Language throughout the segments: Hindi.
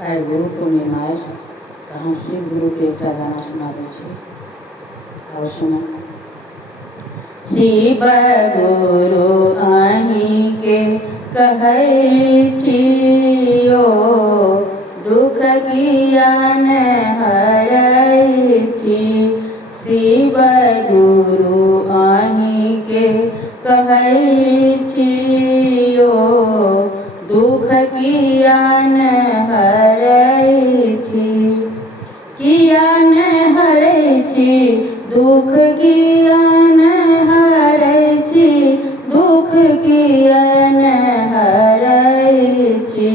आइ गुरु पूर्णिमा अछि तऽ हम शिव गुरुके एकटा गाना सुनाबै छी। और सुनो। शिव गुरु अहींके कहै छियो, दुख ज्ञान हरै छी। शिव गुरु अहींके कहै छियो, दुख ज्ञान हरै छी। ज्ञान हरै छी, दुख ज्ञान हरै छी, दुख ज्ञान हरै छी।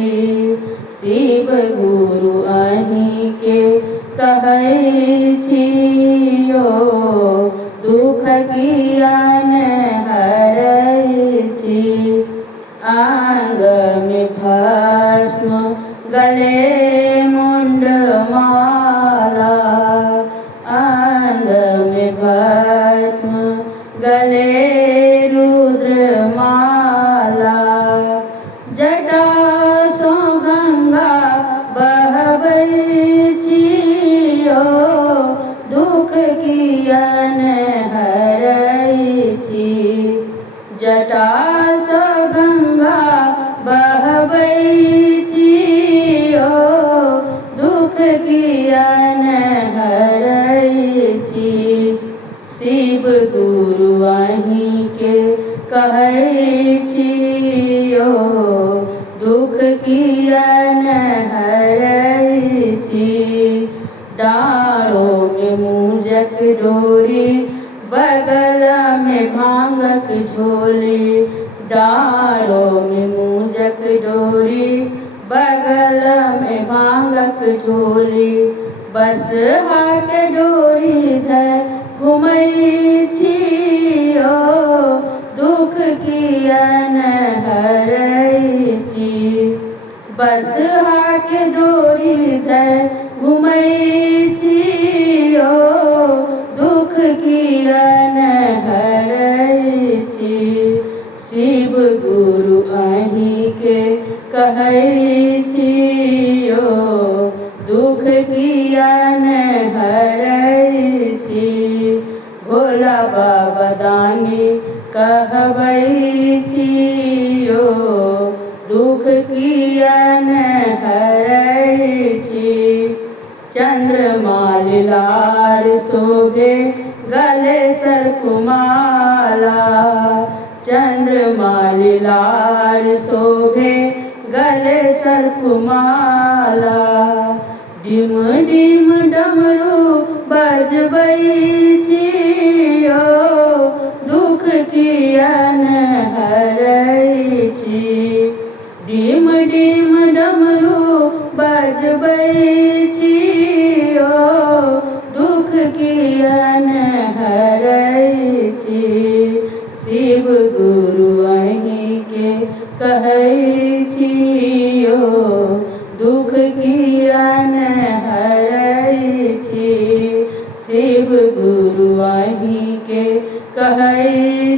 शिव गुरु अहींके कहै छियो, दुख ज्ञान हरै छी। आंग में भस्म गले मुंड माला, आंग में भस्म गले रुद्र माला। जटा सो गंगा बहबै छियो, दुख ज्ञान हरै छी। जटा सो गंगा बहबै छियो, दुख ज्ञान हरै छी। शिव गुरु अहींके कहै छियो, दुख ज्ञान हरै छी। डाँड़ों में मूंजक डोरी, बगल में भांगक झोली। डाँड़ों में मूंजक डोरी, बगल में भांगक झोली। बसहा के डोरी धरि घुमै छियो, दुख ज्ञान हरै छी। बसहा के डोरी धरि घुमै छियो, दुख ज्ञान हरै छी। शिव गुरु अहींके कहै छियो, दुख ज्ञान हरै छी। भोला बाबा दानी कहबै छियो, दुख ज्ञान हरै छी। चंद्रमा लाल शोभे गले सर्पमाला, चंद्रमा लाल शोभे गले सर्पमाला। डिम डिम डमरू बजबै छियो, दुख ज्ञान हरै छी। डिम डिम डमरू बजबै छियो, दुख ज्ञान हरै छी। शिव गुरु अहींके कहै छियो, दुख ज्ञान हरै छी। शिव गुरु अहींके कहै